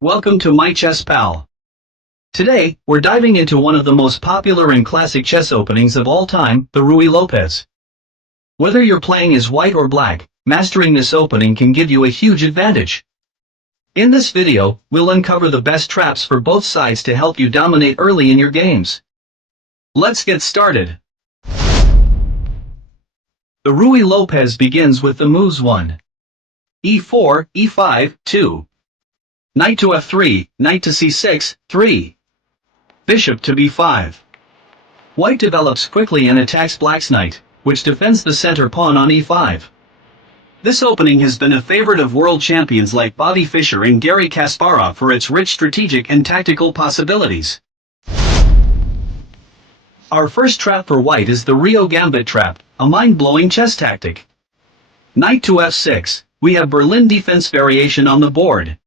Welcome to My Chess Pal. Today, we're diving into one of the most popular and classic chess openings of all time, the Ruy Lopez. Whether you're playing as white or black, mastering this opening can give you a huge advantage. In this video, we'll uncover the best traps for both sides to help you dominate early in your games. Let's get started. The Ruy Lopez begins with the moves 1. e4, e5, 2. Knight to f3, knight to c6, 3. Bishop to b5. White develops quickly and attacks black's knight, which defends the center pawn on e5. This opening has been a favorite of world champions like Bobby Fischer and Garry Kasparov for its rich strategic and tactical possibilities. Our first trap for white is the Rio Gambit trap, a mind-blowing chess tactic. Knight to f6, we have Berlin defense variation on the board.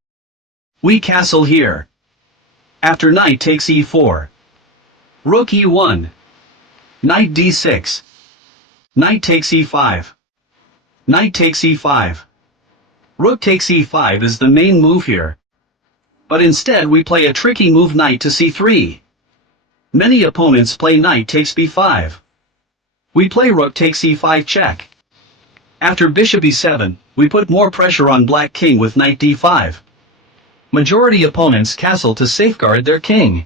We castle here. After knight takes e4. Rook e1. Knight d6. Knight takes e5. Knight takes e5. Rook takes e5 is the main move here. But instead we play a tricky move knight to c3. Many opponents play knight takes b5. We play rook takes e5 check. After bishop e7, we put more pressure on black king with knight d5. Majority opponents castle to safeguard their king.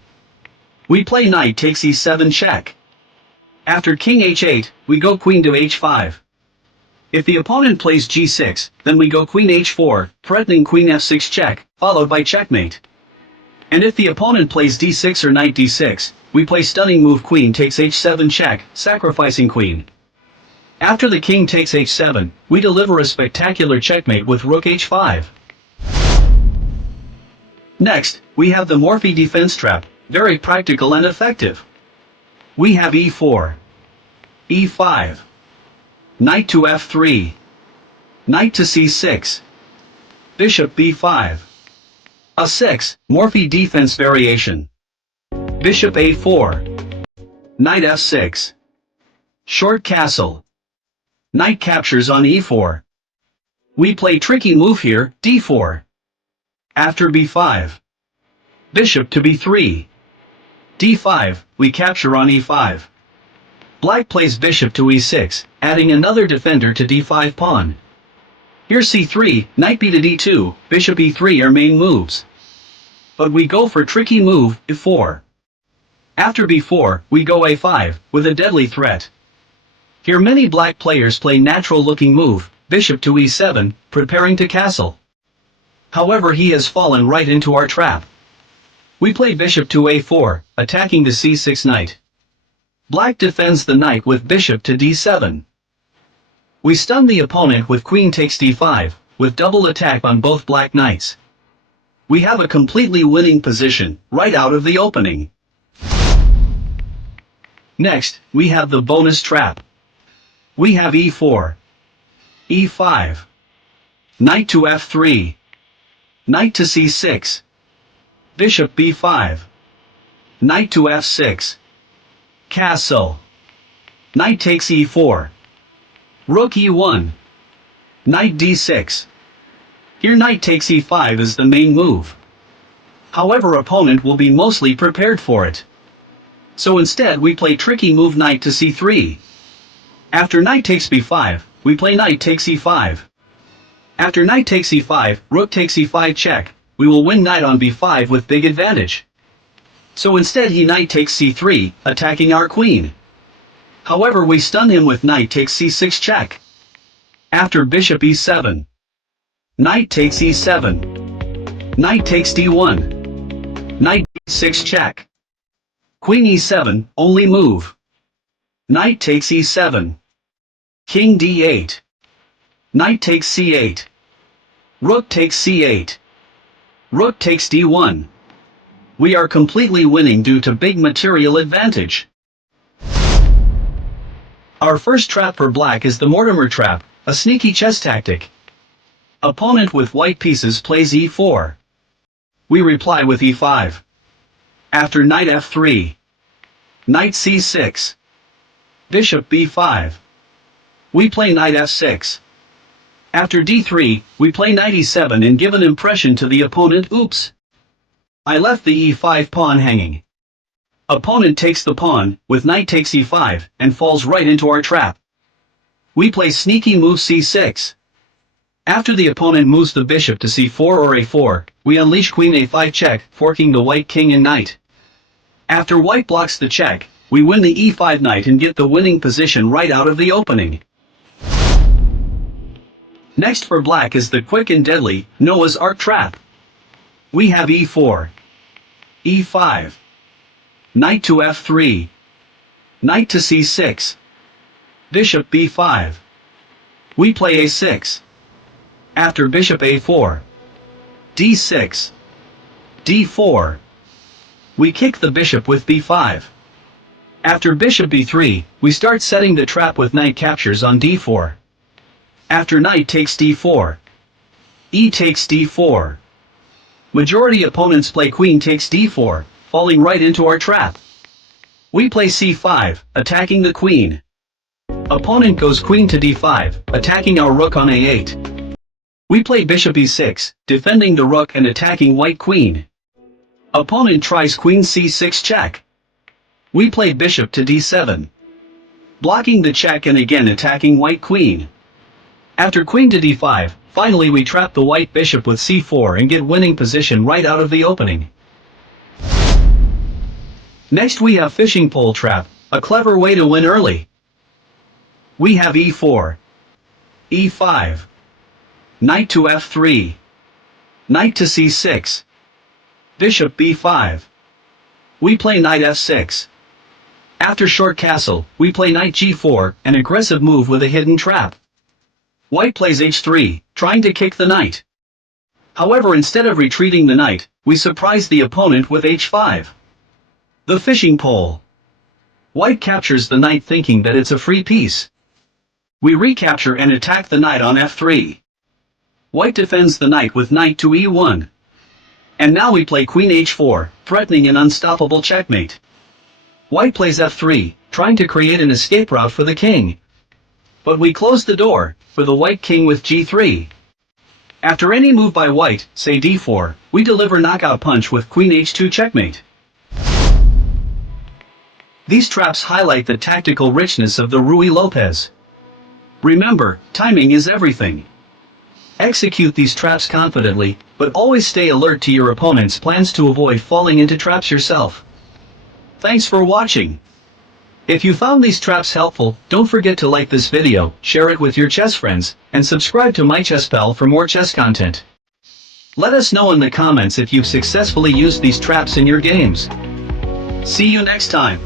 We play knight takes e7 check. After king h8, we go queen to h5. If the opponent plays g6, then we go queen h4, threatening queen f6 check, followed by checkmate. And if the opponent plays d6 or knight d6, we play stunning move queen takes h7 check, sacrificing queen. After the king takes h7, we deliver a spectacular checkmate with rook h5. Next, we have the Morphy defense trap, very practical and effective. We have e4, e5, knight to f3, knight to c6, bishop b5, a6, Morphy defense variation, bishop a4, knight f6, short castle, knight captures on e4. We play tricky move here, d4. After b5, bishop to b3, d5, we capture on e5. Black plays bishop to e6, adding another defender to d5 pawn. Here c3, knight b to d2, bishop e3 are main moves. But we go for tricky move, e4. After b4, we go a5, with a deadly threat. Here many black players play natural looking move, bishop to e7, preparing to castle. However, he has fallen right into our trap. We play bishop to a4, attacking the c6 knight. Black defends the knight with bishop to d7. We stun the opponent with queen takes d5, with double attack on both black knights. We have a completely winning position, right out of the opening. Next, we have the bonus trap. We have e4, e5, knight to f3, knight to c6, bishop b5, knight to f6, castle, knight takes e4, rook e1, knight d6. Here knight takes e5 is the main move. However, opponent will be mostly prepared for it. So instead we play tricky move knight to c3. After knight takes b5, we play knight takes e5. After knight takes e5, rook takes e5 check, we will win knight on b5 with big advantage. So instead he knight takes c3, attacking our queen. However, we stun him with knight takes c6 check. After bishop e7, knight takes e7, knight takes d1, knight d6 check. Queen e7, only move. Knight takes e7, king d8. Knight takes c8. Rook takes c8. Rook takes d1. We are completely winning due to big material advantage. Our first trap for black is the Mortimer Trap, a sneaky chess tactic. Opponent with white pieces plays e4. We reply with e5. After knight f3. Knight c6. Bishop b5. We play knight f6. After d3, we play knight e7 and give an impression to the opponent, oops. I left the e5 pawn hanging. Opponent takes the pawn, with knight takes e5, and falls right into our trap. We play sneaky move c6. After the opponent moves the bishop to c4 or a4, we unleash queen a5 check, forking the white king and knight. After white blocks the check, we win the e5 knight and get the winning position right out of the opening. Next for black is the quick and deadly Noah's Ark trap. We have e4, e5, knight to f3, knight to c6, bishop b5. We play a6. After bishop a4, d6, d4. We kick the bishop with b5. After bishop b3, we start setting the trap with knight captures on d4. After knight takes d4, e takes d4. Majority opponents play queen takes d4, falling right into our trap. We play c5, attacking the queen. Opponent goes queen to d5, attacking our rook on a8. We play bishop e6, defending the rook and attacking white queen. Opponent tries queen c6 check. We play bishop to d7, blocking the check and again attacking white queen. After queen to d5, finally we trap the white bishop with c4 and get winning position right out of the opening. Next we have fishing pole trap, a clever way to win early. We have e4, e5, knight to f3, knight to c6, bishop b5. We play knight f6. After short castle, we play knight g4, an aggressive move with a hidden trap. White plays h3, trying to kick the knight. However, instead of retreating the knight, we surprise the opponent with h5. The fishing pole. White captures the knight thinking that it's a free piece. We recapture and attack the knight on f3. White defends the knight with knight to e1. And now we play queen h4, threatening an unstoppable checkmate. White plays f3, trying to create an escape route for the king. But we close the door, for the white king with g3. After any move by white, say d4, we deliver knockout punch with queen h2 checkmate. These traps highlight the tactical richness of the Ruy Lopez. Remember, timing is everything. Execute these traps confidently, but always stay alert to your opponent's plans to avoid falling into traps yourself. Thanks for watching. If you found these traps helpful, don't forget to like this video, share it with your chess friends, and subscribe to my Chess Pal for more chess content. Let us know in the comments if you've successfully used these traps in your games. See you next time.